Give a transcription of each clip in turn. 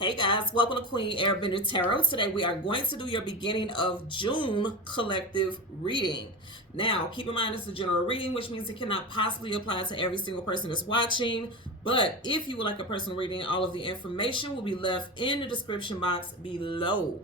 Hey guys, welcome to Queen Airbender Tarot. Today we are going to do your beginning of June collective reading. Now, keep in mind this is a general reading, which means it cannot possibly apply to every single person that's watching. But if you would like a personal reading, all of the information will be left in the description box below.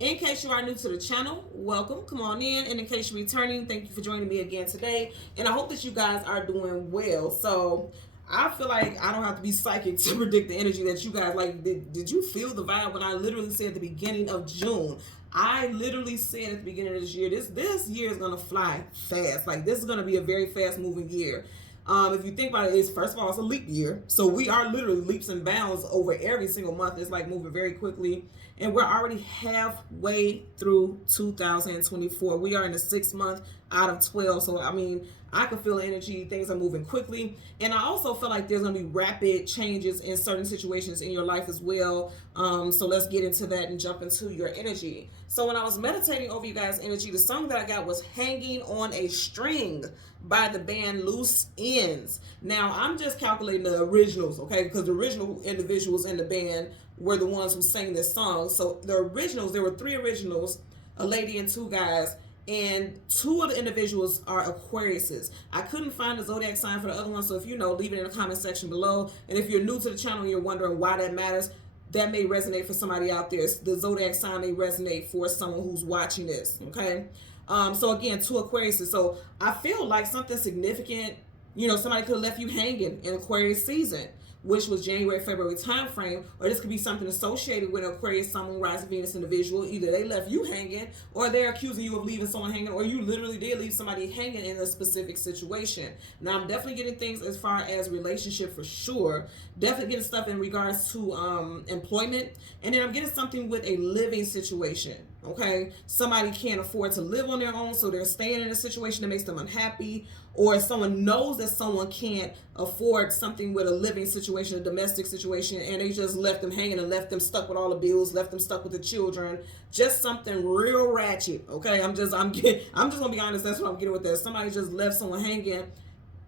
In case you are new to the channel, welcome, come on in. And in case you're returning, thank you for joining me again today. And I hope that you guys are doing well. So I feel like I don't have to be psychic to predict the energy that you guys like. Did you feel the vibe when I literally said at the beginning of June? I literally said at the beginning of this year, this year is gonna fly fast. Like, this is gonna be a very fast moving year. If you think about it, it's first of all, it's a leap year. So we are literally leaps and bounds over every single month. It's like moving very quickly. And we're already halfway through 2024. We are in the 6th month out of 12. So, I mean, I can feel the energy. Things are moving quickly. And I also feel like there's going to be rapid changes in certain situations in your life as well. So let's get into that and jump into your energy. So when I was meditating over you guys' energy, the song that I got was Hanging on a String by the band Loose Ends. Now, I'm just calculating the originals, okay? Because the original individuals in the band were the ones who sang this song. So the originals, there were 3 originals, a lady and 2 guys. And 2 of the individuals are Aquariuses. I couldn't find the zodiac sign for the other one, so if you know, leave it in the comment section below. And if you're new to the channel and you're wondering why that matters, that may resonate for somebody out there. The zodiac sign may resonate for someone who's watching this, okay? So again, 2 Aquariuses. So I feel like something significant, somebody could have left you hanging in Aquarius season, which was January, February time frame, or this could be something associated with Aquarius, Sun, Moon, Rising, Venus individual. Either they left you hanging, or they're accusing you of leaving someone hanging, or you literally did leave somebody hanging in a specific situation. Now, I'm definitely getting things as far as relationship for sure. Definitely getting stuff in regards to employment, and then I'm getting something with a living situation. Okay, somebody can't afford to live on their own, so they're staying in a situation that makes them unhappy, or someone knows that someone can't afford something with a living situation, a domestic situation, and they just left them hanging and left them stuck with all the bills, left them stuck with the children. Just something real ratchet. Okay, I'm just gonna be honest. That's what I'm getting with that. Somebody just left someone hanging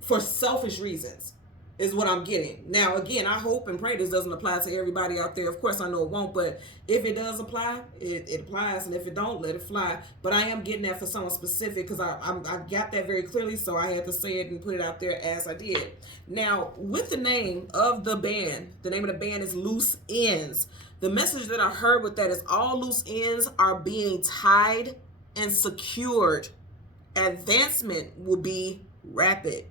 for selfish reasons, is what I'm getting. Now, again, I hope and pray this doesn't apply to everybody out there. Of course, I know it won't, but if it does apply, it applies, and if it don't, let it fly. But I am getting that for someone specific, because I got that very clearly, so I had to say it and put it out there as I did. Now, with the name of the band, the name of the band is Loose Ends. The message that I heard with that is all loose ends are being tied and secured. Advancement will be rapid.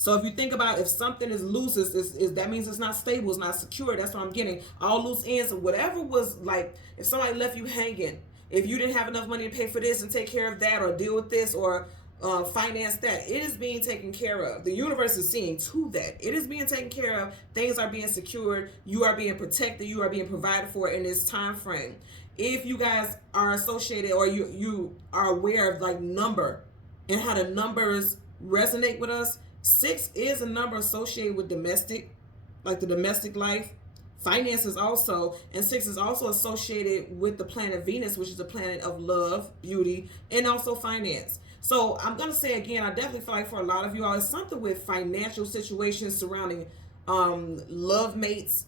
So if you think about, if something is loose, that means it's not stable, it's not secure. That's what I'm getting. All loose ends, whatever was, like, if somebody left you hanging, if you didn't have enough money to pay for this and take care of that, or deal with this, or finance that, it is being taken care of. The universe is seeing to that. It is being taken care of. Things are being secured. You are being protected. You are being provided for in this time frame. If you guys are associated, or you are aware of like number and how the numbers resonate with us, 6 is a number associated with domestic, like the domestic life, finances also, and 6 is also associated with the planet Venus, which is the planet of love, beauty, and also finance. So I'm going to say again, I definitely feel like for a lot of you all, it's something with financial situations surrounding love mates.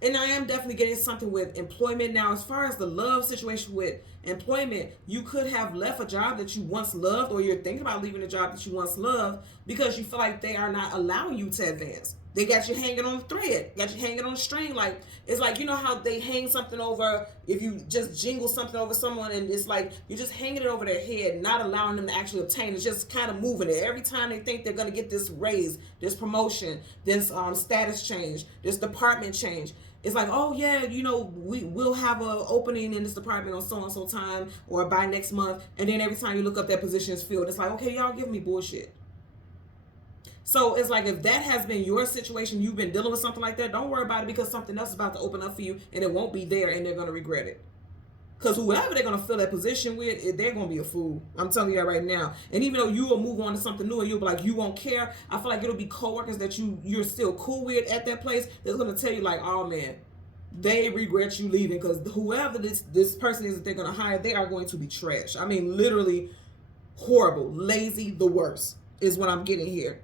And I am definitely getting something with employment. Now, as far as the love situation with employment, you could have left a job that you once loved, or you're thinking about leaving a job that you once loved, because you feel like they are not allowing you to advance. They got you hanging on the thread, got you hanging on the string. Like, it's like, you know how they hang something over, if you just jingle something over someone, and it's like you're just hanging it over their head, not allowing them to actually obtain. It's just kind of moving it. Every time they think they're going to get this raise, this promotion, this status change, this department change, it's like, oh yeah, we'll have an opening in this department on so-and-so time, or by next month. And then every time you look up, that position is filled. It's like, okay, y'all give me bullshit. So it's like, if that has been your situation, you've been dealing with something like that, don't worry about it, because something else is about to open up for you, and it won't be there, and they're going to regret it. Because whoever they're going to fill that position with, they're going to be a fool. I'm telling you that right now. And even though you will move on to something new, and you'll be like, you won't care, I feel like it'll be coworkers that you're still cool with at that place that's going to tell you like, oh man, they regret you leaving, because whoever this person is that they're going to hire, they are going to be trash. I mean, literally horrible, lazy, the worst is what I'm getting here.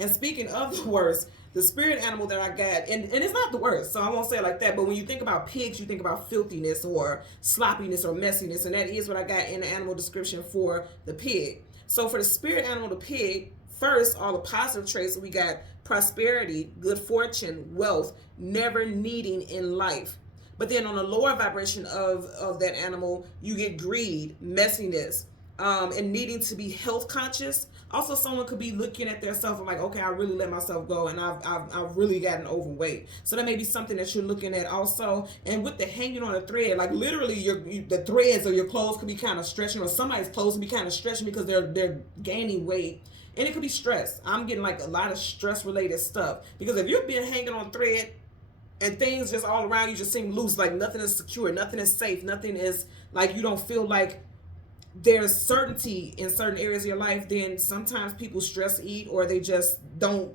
And speaking of the worst, The spirit animal that I got, and it's not the worst, so I won't say it like that, but when you think about pigs, you think about filthiness or sloppiness or messiness, and that is what I got in the animal description for the pig. So for the spirit animal, the pig, first, all the positive traits, we got prosperity, good fortune, wealth, never needing in life. But then on the lower vibration of that animal, you get greed, messiness, and needing to be health conscious. Also, someone could be looking at themselves and like, okay, I really let myself go, and I've really gotten overweight. So that may be something that you're looking at also. And with the hanging on a thread, like literally, the threads of your clothes could be kind of stretching, or somebody's clothes could be kind of stretching because they're gaining weight. And it could be stress. I'm getting like a lot of stress related stuff, because if you're being hanging on thread and things just all around you just seem loose, like nothing is secure, nothing is safe, nothing is like, you don't feel like there's certainty in certain areas of your life, then sometimes people stress eat, or they just don't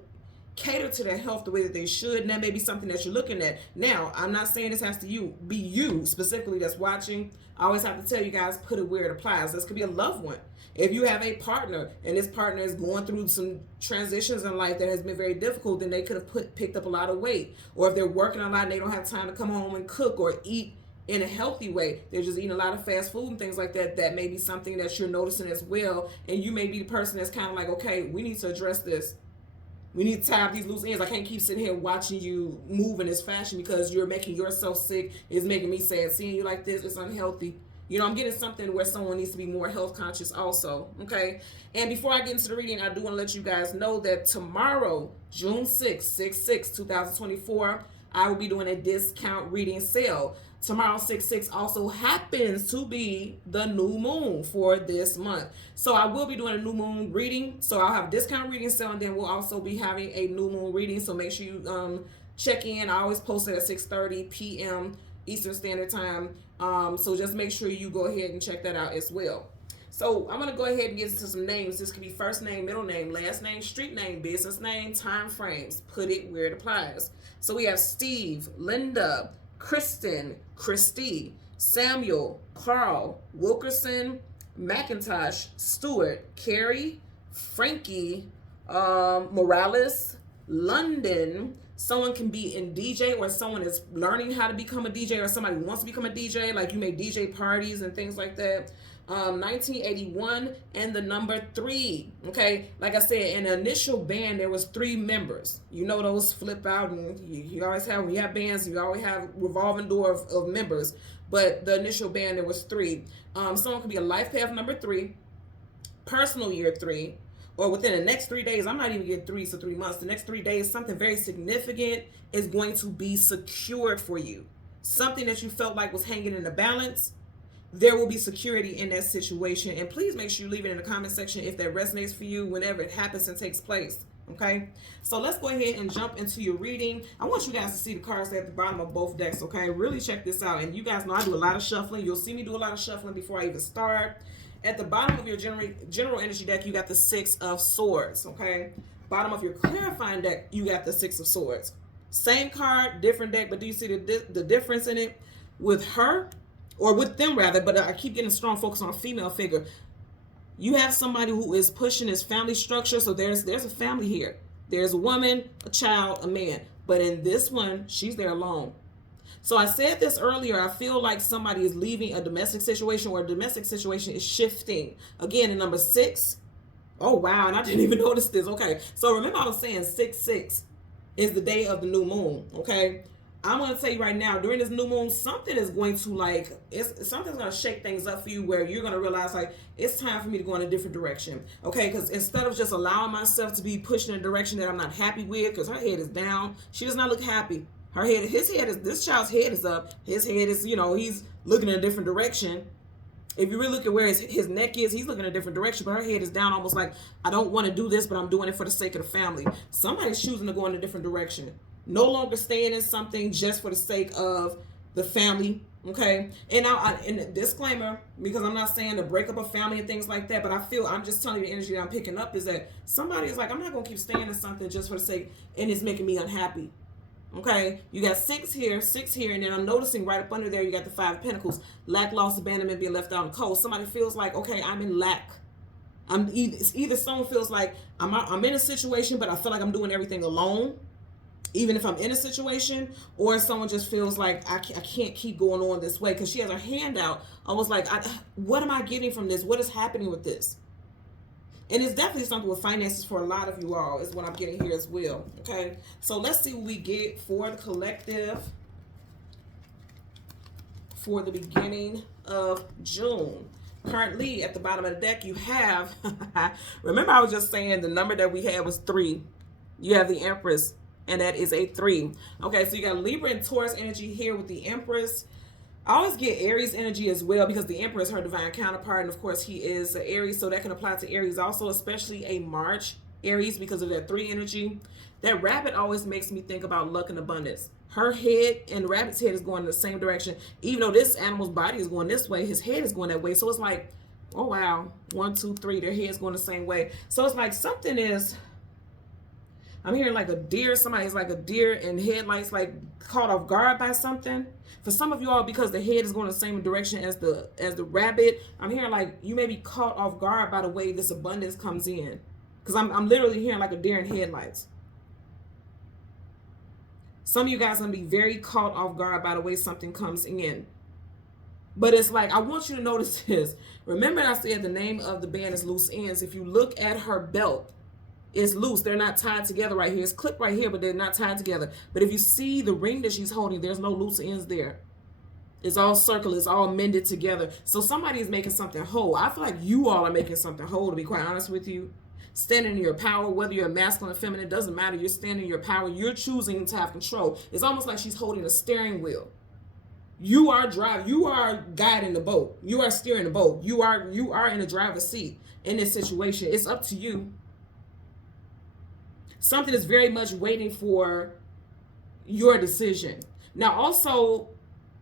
cater to their health the way that they should. And that may be something that you're looking at. Now, I'm not saying this has to be you specifically that's watching. I always have to tell you guys, put it where it applies. This could be a loved one. If you have a partner and this partner is going through some transitions in life that has been very difficult, then they could have picked up a lot of weight. Or if they're working a lot and they don't have time to come home and cook or eat in a healthy way, they're just eating a lot of fast food and things like that. That may be something that you're noticing as well. And you may be the person that's kind of like, okay, we need to address this. We need to tie up these loose ends. I can't keep sitting here watching you move in this fashion because you're making yourself sick. It's making me sad. Seeing you like this, it's unhealthy. You know, I'm getting something where someone needs to be more health conscious also, okay? And before I get into the reading, I do want to let you guys know that tomorrow, June 6th, 2024, I will be doing a discount reading sale. Tomorrow, 6/6, also happens to be the new moon for this month. So I will be doing a new moon reading. So I'll have a discount reading sale, and then we'll also be having a new moon reading. So make sure you check in. I always post it at 6:30 p.m. Eastern Standard Time. So just make sure you go ahead and check that out as well. So I'm going to go ahead and get into some names. This could be first name, middle name, last name, street name, business name, time frames. Put it where it applies. So we have Steve, Linda, Kristen, Christy, Samuel, Carl, Wilkerson, McIntosh, Stewart, Carrie, Frankie, Morales, London. Someone can be in DJ, or someone is learning how to become a DJ, or somebody wants to become a DJ, like you make DJ parties and things like that. 1981 and the number 3. Okay, like I said, in the initial band there was 3 members. You know, those flip out, and you always have, when you have bands, you always have revolving door of members. But the initial band, there was 3. Someone could be a life path number 3, personal year 3, or within the next 3 days. I'm not even getting 3, so 3 months. The next 3 days, something very significant is going to be secured for you. Something that you felt like was hanging in the balance, there will be security in that situation. And please make sure you leave it in the comment section if that resonates for you whenever it happens and takes place. Okay, so let's go ahead and jump into your reading. I want you guys to see the cards at the bottom of both decks. Okay, really check this out. And you guys know I do a lot of shuffling. You'll see me do a lot of shuffling before I even start. At the bottom of your general energy deck, you got the 6 of Swords. Okay, bottom of your clarifying deck, you got the 6 of Swords. Same card, different deck, but do you see the difference in it? With her, or with them rather, but I keep getting a strong focus on a female figure. You have somebody who is pushing this family structure. So there's a family here. There's a woman, a child, a man. But in this one, she's there alone. So I said this earlier, I feel like somebody is leaving a domestic situation, or a domestic situation is shifting. Again, in number 6. Oh, wow, and I didn't even notice this. Okay, so remember I was saying 6/6 is the day of the new moon, okay? I'm going to tell you right now, during this new moon, something is going to something's going to shake things up for you, where you're going to realize like, it's time for me to go in a different direction. Okay, because instead of just allowing myself to be pushed in a direction that I'm not happy with, because her head is down, she does not look happy. This child's head is up. His head is, he's looking in a different direction. If you really look at where his neck is, he's looking in a different direction, but her head is down, almost like, I don't want to do this, but I'm doing it for the sake of the family. Somebody's choosing to go in a different direction. No longer staying in something just for the sake of the family, okay? And now, in a disclaimer, because I'm not saying to break up a family and things like that, but I'm just telling you the energy that I'm picking up is that somebody is like, I'm not going to keep staying in something just for the sake, and it's making me unhappy, okay? You got 6 here, and then I'm noticing right up under there, you got the 5 of Pentacles, lack, loss, abandonment, being left out in the cold. Somebody feels like, okay, I'm in lack. Either someone feels like I'm in a situation, but I feel like I'm doing everything alone. even if I'm in a situation, or someone just feels like I can't keep going on this way, because she has her hand out almost like, what am I getting from this? What is happening with this? And it's definitely something with finances for a lot of you all, is what I'm getting here as well. Okay, so let's see what we get for the collective for the beginning of June. Currently, at the bottom of the deck, you have, remember I was just saying the number that we had was 3. You have the Empress, and that is a 3. Okay, so you got Libra and Taurus energy here with the Empress. I always get Aries energy as well, because the Emperor is her divine counterpart, and of course he is Aries, so that can apply to Aries also, especially a March Aries, because of that 3 energy. That rabbit always makes me think about luck and abundance. Her head and the rabbit's head is going in the same direction. Even though this animal's body is going this way, his head is going that way. So it's like, oh wow, 1, 2, 3, their head's going the same way. So it's like something is, I'm hearing like a deer, somebody's like a deer in headlights, like caught off guard by something. For some of you all, because the head is going the same direction as the rabbit, I'm hearing like you may be caught off guard by the way this abundance comes in. Because I'm literally hearing like a deer in headlights. Some of you guys are going to be very caught off guard by the way something comes in. But it's like, I want you to notice this. Remember I said the name of the band is Loose Ends. If you look at her belt, it's loose. They're not tied together right here. It's clipped right here, but they're not tied together. But if you see the ring that she's holding, there's no loose ends there. It's all circle. It's all mended together. So somebody is making something whole. I feel like you all are making something whole, to be quite honest with you. Standing in your power, whether you're masculine or feminine, it doesn't matter. You're standing in your power. You're choosing to have control. It's almost like she's holding a steering wheel. You are driving. You are guiding the boat. You are steering the boat. You are in the driver's seat in this situation. It's up to you. Something is very much waiting for your decision. Now, also,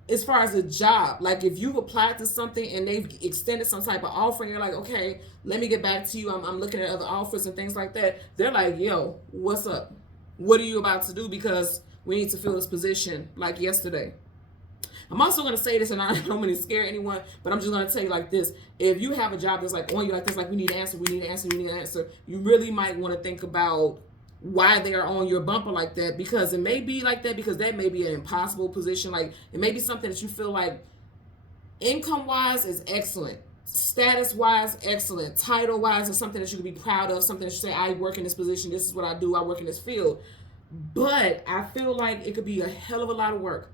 as far as a job, like if you've applied to something and they've extended some type of offer, and you're like, okay, let me get back to you. I'm looking at other offers and things like that. They're like, yo, what's up? What are you about to do? Because we need to fill this position like yesterday. I'm also going to say this, and I don't mean to scare anyone, but I'm just going to tell you like this. If you have a job that's like on you like this, like we need an answer, we need an answer, we need an answer, you really might want to think about why they are on your bumper like that, because it may be like that because that may be an impossible position. Like it may be something that you feel like income wise is excellent, status wise excellent, title wise is something that you can be proud of, something that you say, I work in this position, this is what I do, I work in this field. But I feel like it could be a hell of a lot of work,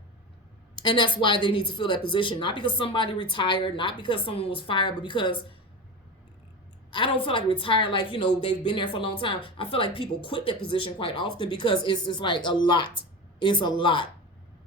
and that's why they need to fill that position, not because somebody retired, not because someone was fired, but because I don't feel like retired, like, you know, they've been there for a long time. I feel like people quit that position quite often because it's like a lot. It's a lot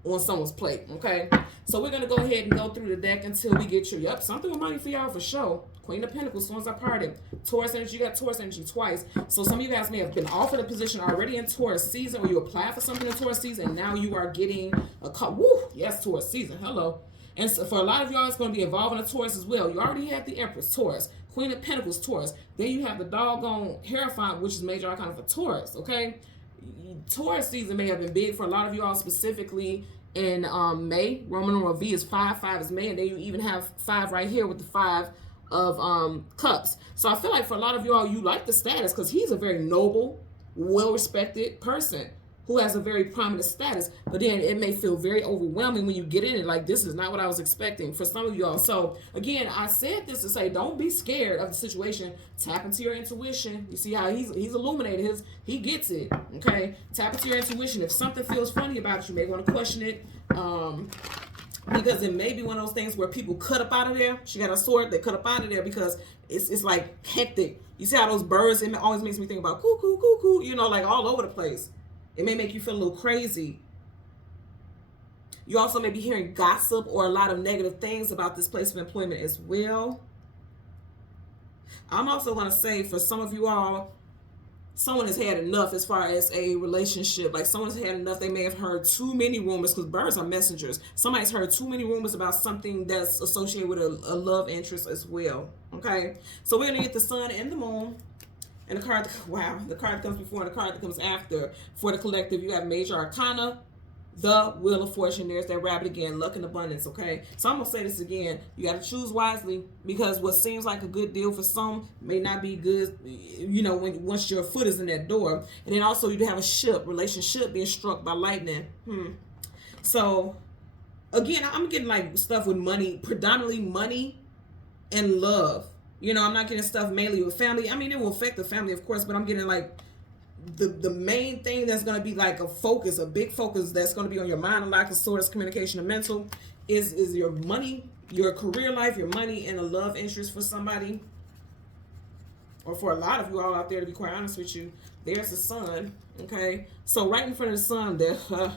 on someone's plate, okay? So we're going to go ahead and go through the deck until we get you. Yep, something with money for y'all for sure. Queen of Pentacles, swans are parted. Taurus energy, you got Taurus energy twice. So some of you guys may have been offered a position already in Taurus season, or you applied for something in Taurus season, and now you are getting a call. Woo, yes, Taurus season, hello. And so for a lot of y'all, it's going to be involving a Taurus as well. You already have the Empress, Taurus. Queen of Pentacles, Taurus. Then you have the doggone Hierophant, which is major arcana for Taurus, okay? Taurus season may have been big for a lot of you all, specifically in May. Roman numeral V is 5. 5 is May, and then you even have 5 right here with the 5 of Cups. So I feel like for a lot of you all, you like the status because he's a very noble, well-respected person who has a very prominent status, but then it may feel very overwhelming when you get in it, like this is not what I was expecting for some of y'all. So again, I said this to say, don't be scared of the situation. Tap into your intuition. You see how he's illuminated, he gets it, okay? Tap into your intuition. If something feels funny about you, you may want to question it, because it may be one of those things where people cut up out of there. She got a sword, they cut up out of there because it's like hectic. You see how those birds, it always makes me think about cuckoo, cuckoo, you know, like all over the place. It may make you feel a little crazy. You also may be hearing gossip or a lot of negative things about this place of employment as well. I'm also going to say for some of you all, someone has had enough as far as a relationship. Like someone's had enough. They may have heard too many rumors, because birds are messengers. Somebody's heard too many rumors about something that's associated with a love interest as well. Okay, so we're going to get the sun and the moon. And the card, wow, the card that comes before and the card that comes after. For the collective, you have major arcana, the Wheel of Fortune. There's that rabbit again, luck and abundance, okay? So I'm going to say this again. You got to choose wisely, because what seems like a good deal for some may not be good, you know, once your foot is in that door. And then also you have a relationship being struck by lightning. So, again, I'm getting like stuff with money, predominantly money and love. You know, I'm not getting stuff mainly with family. I mean, it will affect the family, of course, but I'm getting like the main thing that's going to be like a big focus that's going to be on your mind, a lot of swords, communication, and mental, is your money, your career life, your money, and a love interest for somebody, or for a lot of you all out there, to be quite honest with you. There's the sun, okay? So right in front of the sun there,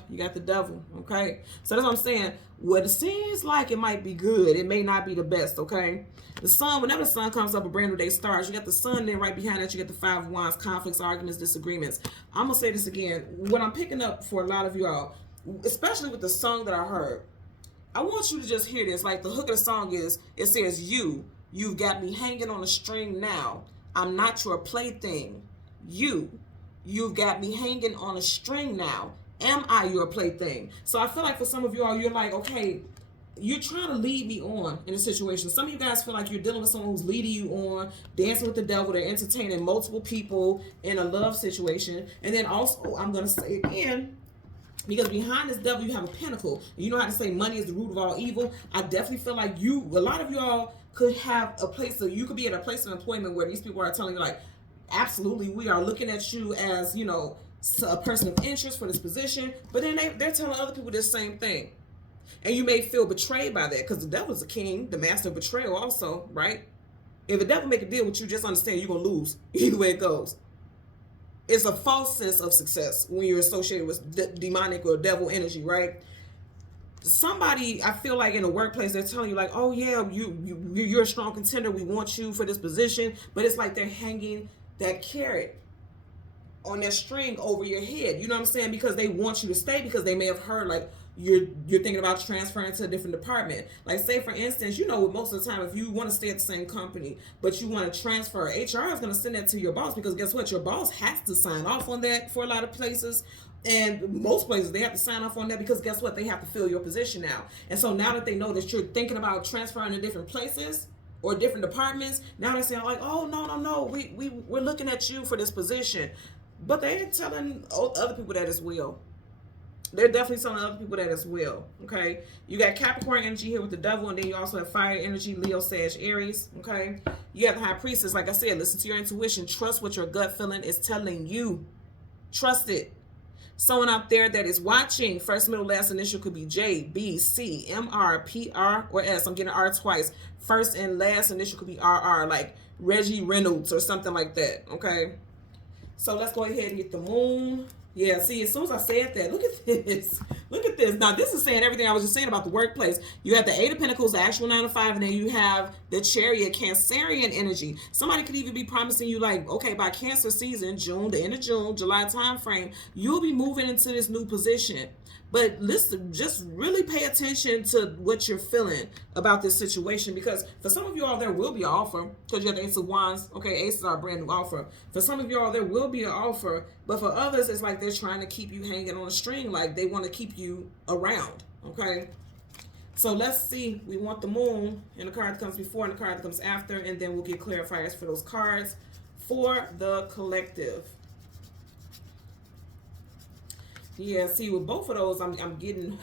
you got the devil, okay? So that's what I'm saying. What it seems like it might be good, it may not be the best, okay? The sun, whenever the sun comes up, a brand new day starts. You got the sun, then right behind that, you get the Five of Wands, conflicts, arguments, disagreements. I'm going to say this again. What I'm picking up for a lot of y'all, especially with the song that I heard, I want you to just hear this. Like, the hook of the song is, it says, you've got me hanging on a string now. I'm not your plaything. You've got me hanging on a string now. Am I your plaything? So I feel like for some of you all, you're like, okay, you're trying to lead me on in a situation. Some of you guys feel like you're dealing with someone who's leading you on, dancing with the devil. They're entertaining multiple people in a love situation. And then also, I'm going to say again, because behind this devil, you have a pentacle. You know how to say money is the root of all evil. I definitely feel like a lot of y'all could have a place, you could be at a place of employment where these people are telling you like, absolutely, we are looking at you as, you know, a person of interest for this position. But then they're telling other people the same thing. And you may feel betrayed by that, because the devil's a king, the master of betrayal also, right? If the devil make a deal with you, just understand you're going to lose either way it goes. It's a false sense of success when you're associated with demonic or devil energy, right? Somebody, I feel like in the workplace, they're telling you like, oh yeah, you're a strong contender. We want you for this position. But it's like they're hanging that carrot on that string over your head. You know what I'm saying? Because they want you to stay, because they may have heard like, you're thinking about transferring to a different department. Like, say for instance, you know, most of the time, if you want to stay at the same company, but you want to transfer, HR is going to send that to your boss, because guess what? Your boss has to sign off on that for a lot of places. And most places, they have to sign off on that, because guess what? They have to fill your position now. And so now that they know that you're thinking about transferring to different places or different departments, now they're saying like, oh, no, we're looking at you for this position. But they ain't telling other people that as well. They're definitely telling other people that as well, okay? You got Capricorn energy here with the devil, and then you also have fire energy, Leo, Sag, Aries, okay? You have the High Priestess. Like I said, listen to your intuition. Trust what your gut feeling is telling you. Trust it. Someone out there that is watching, first, middle, last initial could be J, B, C, M, R, P, R, or S. I'm getting R twice. First and last initial could be RR, like Reggie Reynolds or something like that, okay? So let's go ahead and get the moon. Yeah, see, as soon as I said that, look at this. Look at this. Now, this is saying everything I was just saying about the workplace. You have the Eight of Pentacles, the actual 9 to 5, and then you have the Chariot, Cancerian energy. Somebody could even be promising you, like, okay, by Cancer season, June, the end of June, July time frame, you'll be moving into this new position. But listen, just really pay attention to what you're feeling about this situation, because for some of you all, there will be an offer, because you have the Ace of Wands. Okay, Aces are a brand new offer. For some of you all, there will be an offer, but for others, it's like they're trying to keep you hanging on a string, like they want to keep you around, okay? So let's see. We want the moon, and the card that comes before and the card that comes after, and then we'll get clarifiers for those cards for the collective. Yeah, see, with both of those, I'm getting,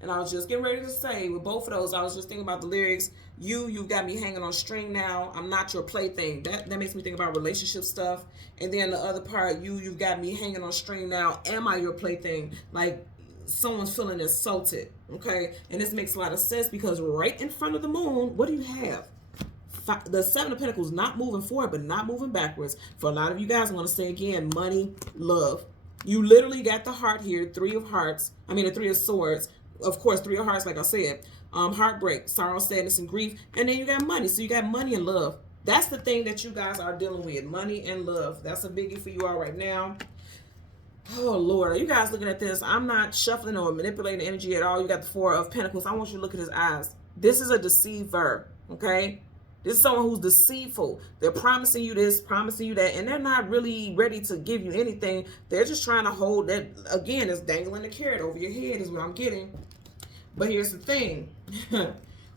and I was just getting ready to say, with both of those, I was just thinking about the lyrics. You've got me hanging on a string now. I'm not your plaything. That makes me think about relationship stuff. And then the other part, you've got me hanging on a string now. Am I your plaything? Like someone's feeling insulted, okay? And this makes a lot of sense, because right in front of the moon, what do you have? The Seven of Pentacles, not moving forward, but not moving backwards. For a lot of you guys, I'm going to say again, money, love. You literally got the heart here, Three of Hearts. I mean, the Three of Swords. Of course, Three of Hearts, like I said. Heartbreak, sorrow, sadness, and grief. And then you got money. So you got money and love. That's the thing that you guys are dealing with. Money and love. That's a biggie for you all right now. Oh, Lord. Are you guys looking at this? I'm not shuffling or manipulating energy at all. You got the Four of Pentacles. I want you to look at his eyes. This is a deceiver, okay? This is someone who's deceitful. They're promising you this, promising you that, and they're not really ready to give you anything. They're just trying to hold that. Again, it's dangling the carrot over your head is what I'm getting. But here's the thing.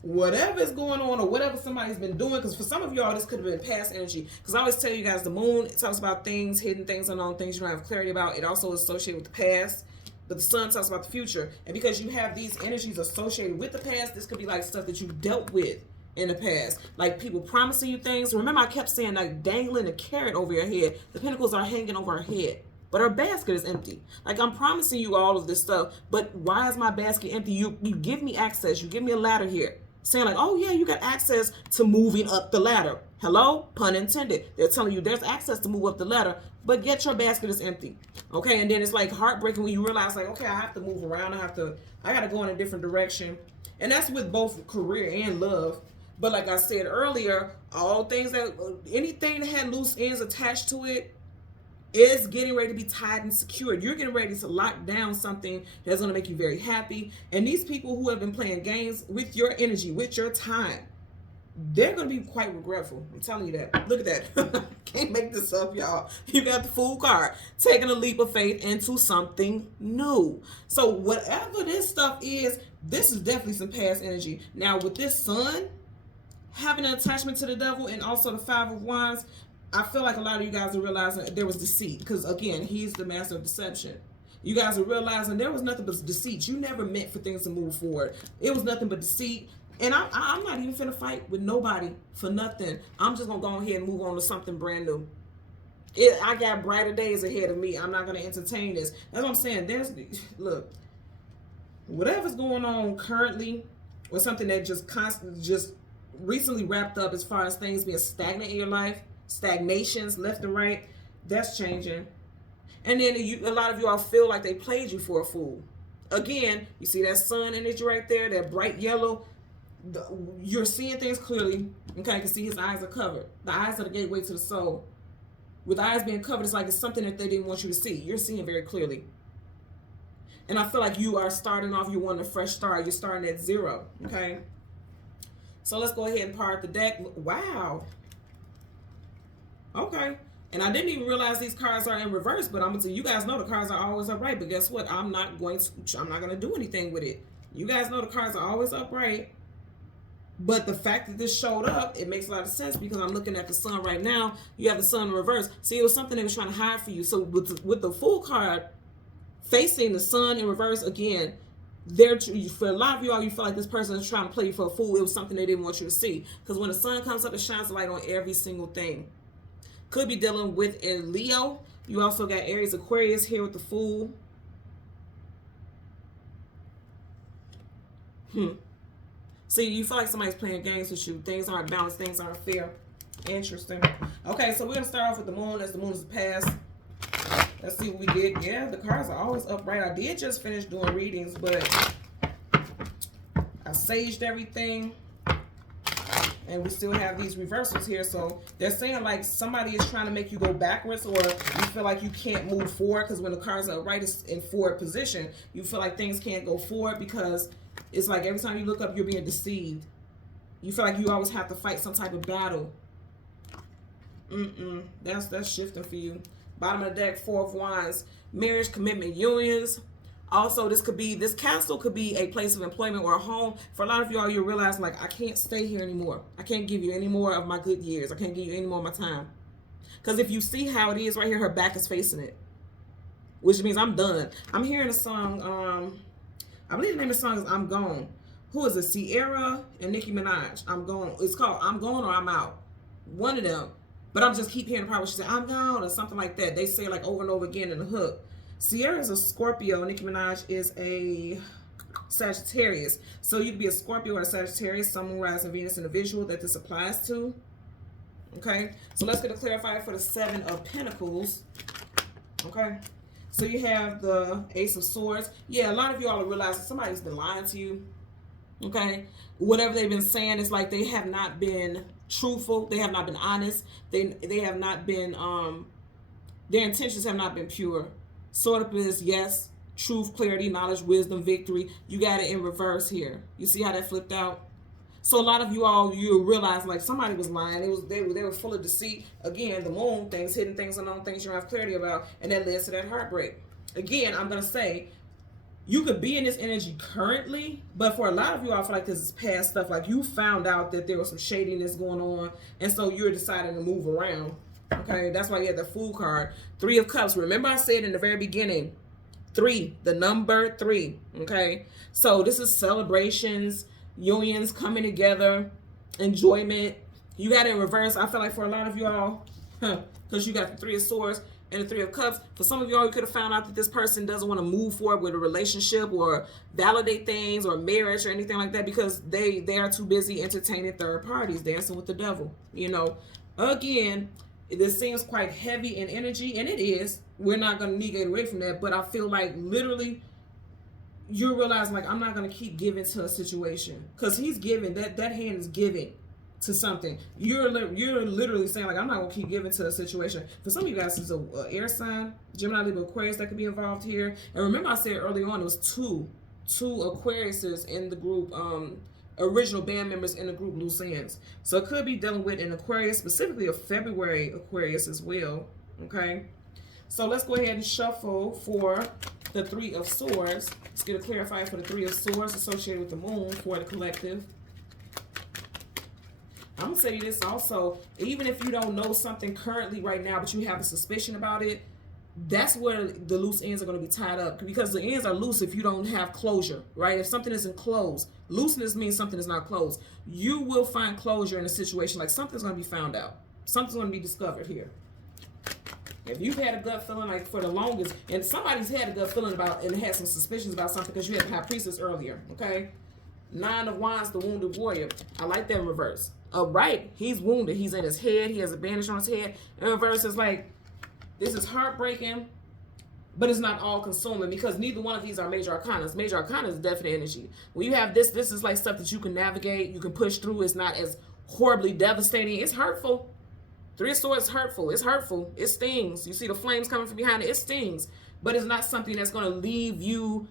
Whatever is going on or whatever somebody's been doing, because for some of y'all, this could have been past energy. Because I always tell you guys, the moon, it talks about things, hidden things, unknown things you don't have clarity about. It also is associated with the past. But the sun talks about the future. And because you have these energies associated with the past, this could be like stuff that you dealt with in the past. Like people promising you things. Remember I kept saying like dangling a carrot over your head. The pentacles are hanging over her head. But her basket is empty. Like I'm promising you all of this stuff. But why is my basket empty? You give me access. You give me a ladder here. Saying like, oh yeah, you got access to moving up the ladder. Hello? Pun intended. They're telling you there's access to move up the ladder, but yet your basket is empty. Okay, and then it's like heartbreaking when you realize like, okay, I have to move around. I gotta go in a different direction. And that's with both career and love. But like I said earlier, anything that had loose ends attached to it is getting ready to be tied and secured. You're getting ready to lock down something that's going to make you very happy. And these people who have been playing games with your energy, with your time, they're going to be quite regretful. I'm telling you that. Look at that. Can't make this up, y'all. You got the Fool card. Taking a leap of faith into something new. So whatever this stuff is, this is definitely some past energy. Now with this sun having an attachment to the devil and also the Five of Wands, I feel like a lot of you guys are realizing there was deceit. Because again, he's the master of deception. You guys are realizing there was nothing but deceit. You never meant for things to move forward. It was nothing but deceit. And I'm not even finna fight with nobody for nothing. I'm just gonna go ahead and move on to something brand new. I got brighter days ahead of me. I'm not gonna entertain this. That's what I'm saying. Look, whatever's going on currently, or something that just recently wrapped up as far as things being stagnant in your life, stagnations left and right, that's changing. And then a lot of you all feel like they played you for a fool. Again, you see that sun energy right there, that bright yellow. You're seeing things clearly. Okay, you can see his eyes are covered. The eyes are the gateway to the soul. With eyes being covered, it's like it's something that they didn't want you to see. You're seeing very clearly. And I feel like you are starting off, you want a fresh start. You're starting at zero. Okay. So let's go ahead and part the deck. Wow. Okay. And I didn't even realize these cards are in reverse, but I'm gonna tell you guys know the cards are always upright. But guess what? I'm not gonna do anything with it. You guys know the cards are always upright. But the fact that this showed up, it makes a lot of sense because I'm looking at the sun right now. You have the sun in reverse. See, it was something they was trying to hide for you. So with the Fool card facing the sun in reverse again, for a lot of you all, you feel like this person is trying to play you for a fool. It was something they didn't want you to see. Because when the sun comes up, it shines a light on every single thing. Could be dealing with a Leo. You also got Aries, Aquarius here with the Fool. See, you feel like somebody's playing games with you. Things aren't balanced. Things aren't fair. Interesting. Okay, so we're going to start off with the moon as the moon is the past. Let's see what we get. Yeah, the cards are always upright. I did just finish doing readings, but I saged everything. And we still have these reversals here. So they're saying like somebody is trying to make you go backwards, or you feel like you can't move forward because when the cards are upright, it's in forward position. You feel like things can't go forward because it's like every time you look up, you're being deceived. You feel like you always have to fight some type of battle. That's shifting for you. Bottom of the deck, Four of Wands, marriage, commitment, unions. Also, this castle could be a place of employment or a home. For a lot of y'all, you're realizing like, I can't stay here anymore. I can't give you any more of my good years. I can't give you any more of my time. Because if you see how it is right here, her back is facing it. Which means I'm done. I'm hearing a song, I believe the name of the song is I'm Gone. Who is it? Sierra and Nicki Minaj. I'm Gone. It's called I'm Gone or I'm Out. One of them. But I'm just keep hearing the part where she said, I'm gone, or something like that. They say like over and over again in the hook. Sierra is a Scorpio. Nicki Minaj is a Sagittarius. So you could be a Scorpio or a Sagittarius, Sun, Moon, Rising, Venus individual that this applies to. Okay. So let's get a clarifier for the Seven of Pentacles. Okay. So you have the Ace of Swords. Yeah, a lot of you all are realizing somebody's been lying to you. Okay. Whatever they've been saying, it's like they have not been truthful. They have not been honest. They have not been, their intentions have not been pure. Sword up is yes, truth, clarity, knowledge, wisdom, victory. You got it in reverse here. You see how that flipped out? So a lot of you all, you realize like somebody was lying. They were full of deceit. Again, the moon, things, hidden things, unknown things you don't have clarity about, and that leads to that heartbreak. Again, I'm gonna say you could be in this energy currently, but for a lot of you, I feel like this is past stuff. Like you found out that there was some shadiness going on, and so you're deciding to move around. Okay, that's why you had the Fool card. 3 of Cups. Remember I said in the very beginning, 3, the number 3. Okay, so this is celebrations, unions coming together, enjoyment. You got it in reverse. I feel like for a lot of y'all, because you got the 3 of Swords and the 3 of Cups. For some of y'all, you could have found out that this person doesn't want to move forward with a relationship or validate things or marriage or anything like that because they are too busy entertaining third parties, dancing with the devil. You know, again, this seems quite heavy in energy, and it is. We're not going to negate away from that, but I feel like literally you realize like I'm not going to keep giving to a situation because he's giving, that hand is giving to something. You're literally saying like I'm not going to keep giving to a situation. For some of you guys, it's a air sign, Gemini, Libra, Aquarius that could be involved here. And remember I said early on it was two Aquariuses in the group, original band members in the group loose ends. So it could be dealing with an Aquarius, specifically a February Aquarius as well. Okay, so let's go ahead and shuffle for the 3 of Swords. Let's get a clarifier for the 3 of Swords associated with the moon for the collective. I'm going to tell you this also, even if you don't know something currently right now, but you have a suspicion about it, that's where the loose ends are going to be tied up, because the ends are loose if you don't have closure, right? If something isn't closed, looseness means something is not closed. You will find closure in a situation, like something's going to be found out. Something's going to be discovered here. If you've had a gut feeling like for the longest, and somebody's had a gut feeling about and had some suspicions about something because you had the High Priestess earlier, okay? 9 of Wands, the wounded warrior. I like that in reverse. Right, he's wounded. He's in his head. He has a bandage on his head. In reverse, it's like, this is heartbreaking, but it's not all consuming because neither one of these are major arcanas. Major arcana is definite energy. When you have this is like stuff that you can navigate, you can push through. It's not as horribly devastating. It's hurtful. 3 of Swords is hurtful. It's hurtful. It stings. You see the flames coming from behind it. It stings. But it's not something that's going to leave you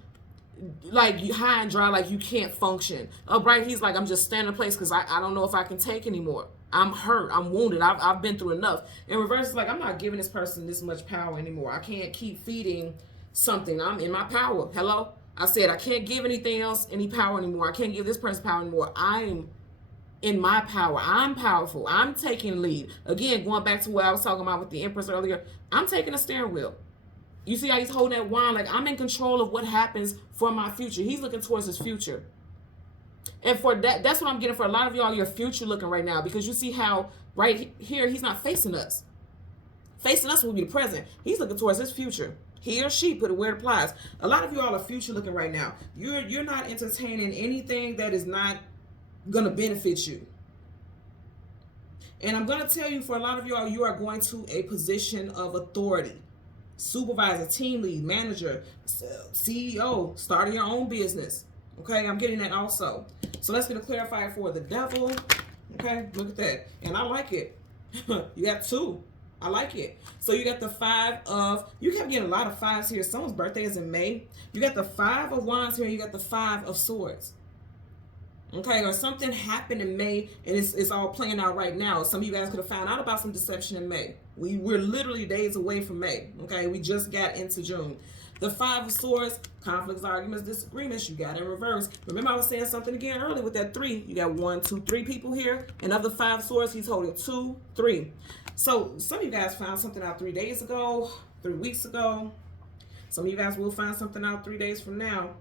like you high and dry, like you can't function. Right, he's like, I'm just standing in place because I don't know if I can take anymore. I'm hurt. I'm wounded. I've been through enough. In reverse, it's like, I'm not giving this person this much power anymore. I can't keep feeding something. I'm in my power. Hello? I said I can't give anything else any power anymore. I can't give this person power anymore. I'm in my power. I'm powerful. I'm taking lead. Again, going back to what I was talking about with the Empress earlier, I'm taking a steering wheel. You see how he's holding that wand? Like, I'm in control of what happens for my future. He's looking towards his future. And for that, that's what I'm getting for a lot of y'all, your future looking right now. Because you see how right here, he's not facing us. Facing us will be the present. He's looking towards his future. He or she, put it where it applies. A lot of y'all are future looking right now. You're not entertaining anything that is not going to benefit you. And I'm going to tell you, for a lot of y'all, you are going to a position of authority. Supervisor, team lead, manager, CEO, starting your own business. Okay, I'm getting that also. So let's get a clarifier for the devil. Okay, look at that. And I like it. You got 2. I like it. So you got the 5 of, you kept getting a lot of 5s here. Someone's birthday is in May. You got the 5 of Wands here. You got the 5 of Swords. Okay, or something happened in May and it's all playing out right now. Some of you guys could have found out about some deception in May. We're literally days away from May. Okay, we just got into June. The 5 of Swords, conflicts, arguments, disagreements, you got in reverse. Remember I was saying something again earlier with that 3. You got 1, 2, 3 people here. Another 5 of Swords, he's holding 2, 3. So some of you guys found something out 3 days ago, 3 weeks ago. Some of you guys will find something out 3 days from now.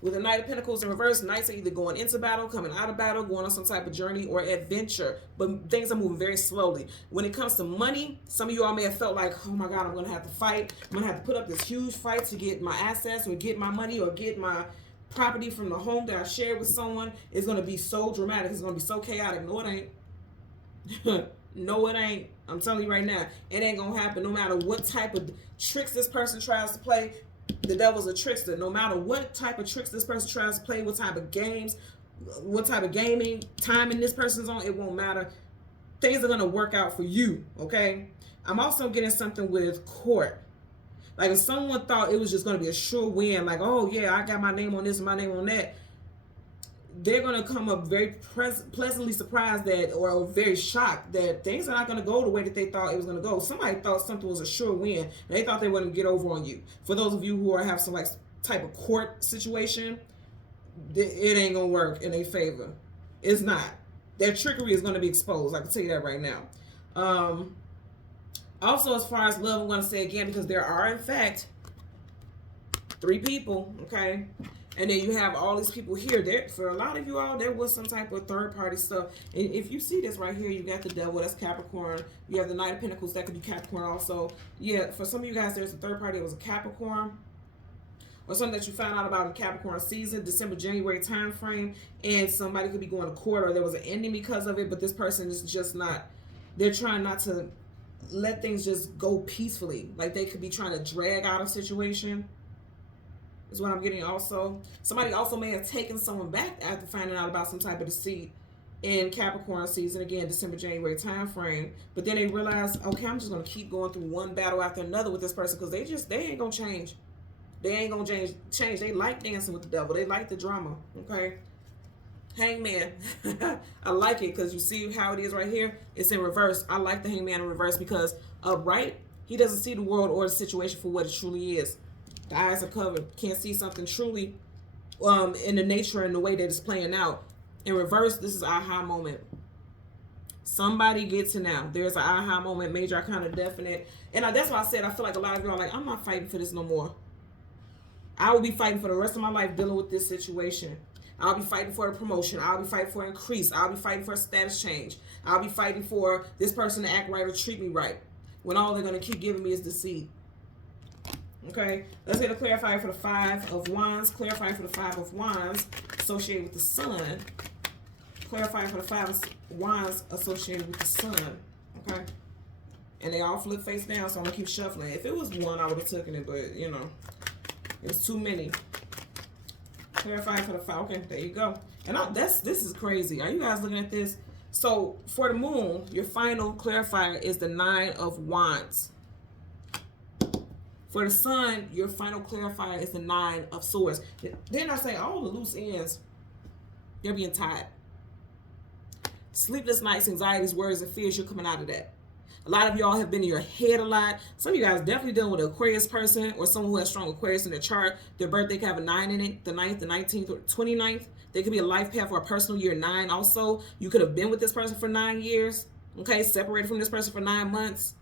With the Knight of Pentacles in reverse, Knights are either going into battle, coming out of battle, going on some type of journey or adventure. But things are moving very slowly. When it comes to money, some of you all may have felt like, oh my God, I'm going to have to fight. I'm going to have to put up this huge fight to get my assets or get my money or get my property from the home that I shared with someone. It's going to be so dramatic. It's going to be so chaotic. No, it ain't. No, it ain't. I'm telling you right now, it ain't going to happen no matter what type of tricks this person tries to play. The devil's a trickster. No matter what type of tricks this person tries to play, what type of games, what type of gaming, timing this person's on, it won't matter. Things are going to work out for you, okay? I'm also getting something with court. Like if someone thought it was just going to be a sure win, like, oh yeah, I got my name on this and my name on that. they're going to come up very pleasantly surprised that, or very shocked that things are not going to go the way that they thought it was going to go. Somebody thought something was a sure win, and they thought they wouldn't get over on you. For those of you who have some like type of court situation, it ain't going to work in their favor. It's not. Their trickery is going to be exposed. I can tell you that right now. Also, as far as love, I'm going to say again, because there are, in fact, 3 people, okay? And then you have all these people here. There, for a lot of you all, there was some type of third-party stuff. And if you see this right here, you got the devil, that's Capricorn. You have the Knight of Pentacles, that could be Capricorn also. Yeah, for some of you guys, there's a third party that was a Capricorn. Or something that you found out about in Capricorn season, December, January time frame. And somebody could be going to court, or there was an ending because of it. But this person is just not, they're trying not to let things just go peacefully. Like they could be trying to drag out a situation. Is what I'm getting also. Somebody also may have taken someone back after finding out about some type of deceit in Capricorn season, again, December, January time frame. But then they realize, okay, I'm just going to keep going through one battle after another with this person, because they ain't going to change. They ain't going to change. They like dancing with the devil. They like the drama, okay? Hangman. I like it because you see how it is right here? It's in reverse. I like the Hangman in reverse because upright, he doesn't see the world or the situation for what it truly is. The eyes are covered. Can't see something truly in the nature and the way that it's playing out. In reverse, this is aha moment. Somebody gets it now. There's an aha moment, major arcana definite. And that's why I said I feel like a lot of y'all are like, I'm not fighting for this no more. I will be fighting for the rest of my life dealing with this situation. I'll be fighting for a promotion. I'll be fighting for an increase. I'll be fighting for a status change. I'll be fighting for this person to act right or treat me right, when all they're going to keep giving me is deceit. Okay, let's get a clarifier for the 5 of Wands. Clarifier for the 5 of Wands associated with the Sun. Clarifier for the 5 of Wands associated with the Sun. Okay, and they all flip face down, so I'm gonna keep shuffling. If it was one, I would have taken it, but you know, it's too many. Clarifier for the 5. Okay, there you go. And this is crazy. Are you guys looking at this? So for the Moon, your final clarifier is the 9 of Wands. For the Sun, your final clarifier is the 9 of Swords. Then I say all the loose ends, they're being tied. Sleepless nights, anxieties, worries, and fears, you're coming out of that. A lot of y'all have been in your head a lot. Some of you guys definitely dealing with an Aquarius person or someone who has strong Aquarius in their chart. Their birthday can have a 9 in it, the 9th, the 19th, or 29th. They could be a life path or a personal year 9 also. You could have been with this person for 9 years, okay, separated from this person for 9 months.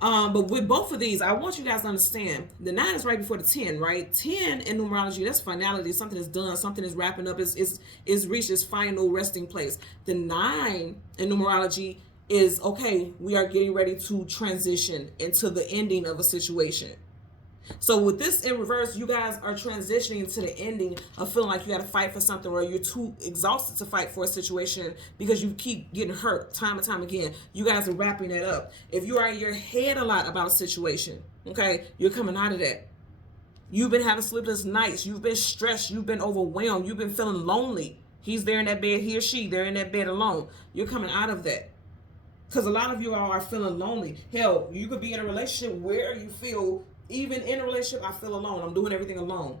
But with both of these, I want you guys to understand, the 9 is right before the 10, right? 10 in numerology, that's finality. Something is done, something is wrapping up, is reached its final resting place. The 9 in numerology is, okay, we are getting ready to transition into the ending of a situation. So with this in reverse, you guys are transitioning to the ending of feeling like you got to fight for something, or you're too exhausted to fight for a situation because you keep getting hurt time and time again. You guys are wrapping it up. If you are in your head a lot about a situation, okay, you're coming out of that. You've been having sleepless nights. You've been stressed. You've been overwhelmed. You've been feeling lonely. He's there in that bed, he or she, they're in that bed alone. You're coming out of that. Because a lot of you all are feeling lonely. Hell, you could be in a relationship where you feel, even in a relationship, I feel alone. I'm doing everything alone.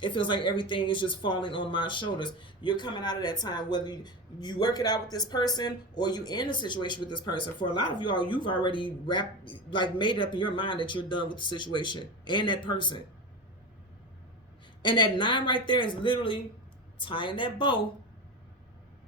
It feels like everything is just falling on my shoulders. You're coming out of that time, whether you work it out with this person or you in a situation with this person. For a lot of you all, you've already made up in your mind that you're done with the situation and that person. And that 9 right there is literally tying that bow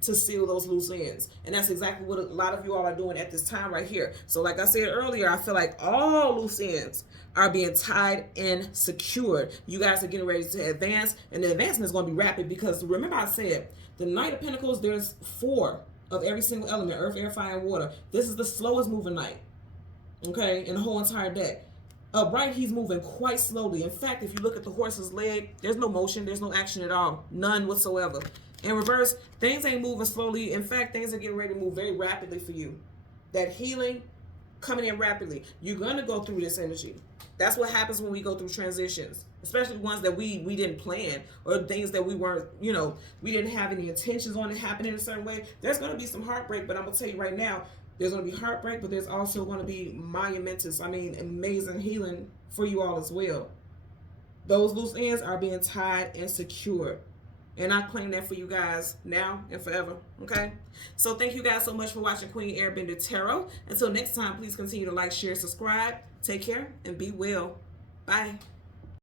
to seal those loose ends. And that's exactly what a lot of you all are doing at this time right here. So like I said earlier, I feel like all loose ends are being tied and secured. You guys are getting ready to advance, and the advancement is going to be rapid, because remember I said the Knight of Pentacles, there's 4 of every single element: earth, air, fire, and water. This is the slowest moving knight, okay, in the whole entire deck. Upright, he's moving quite slowly. In fact, if you look at the horse's leg, there's no motion, there's no action at all, none whatsoever. In reverse, things ain't moving slowly. In fact, things are getting ready to move very rapidly for you. That healing coming in rapidly. You're going to go through this energy. That's what happens when we go through transitions, especially ones that we didn't plan, or things that we weren't, we didn't have any intentions on it happening in a certain way. There's going to be some heartbreak, but I'm going to tell you right now, there's going to be heartbreak, but there's also going to be monumentous, amazing healing for you all as well. Those loose ends are being tied and secured. And I claim that for you guys now and forever. Okay? So thank you guys so much for watching Queen Airbender Tarot. Until next time, please continue to like, share, subscribe. Take care and be well. Bye.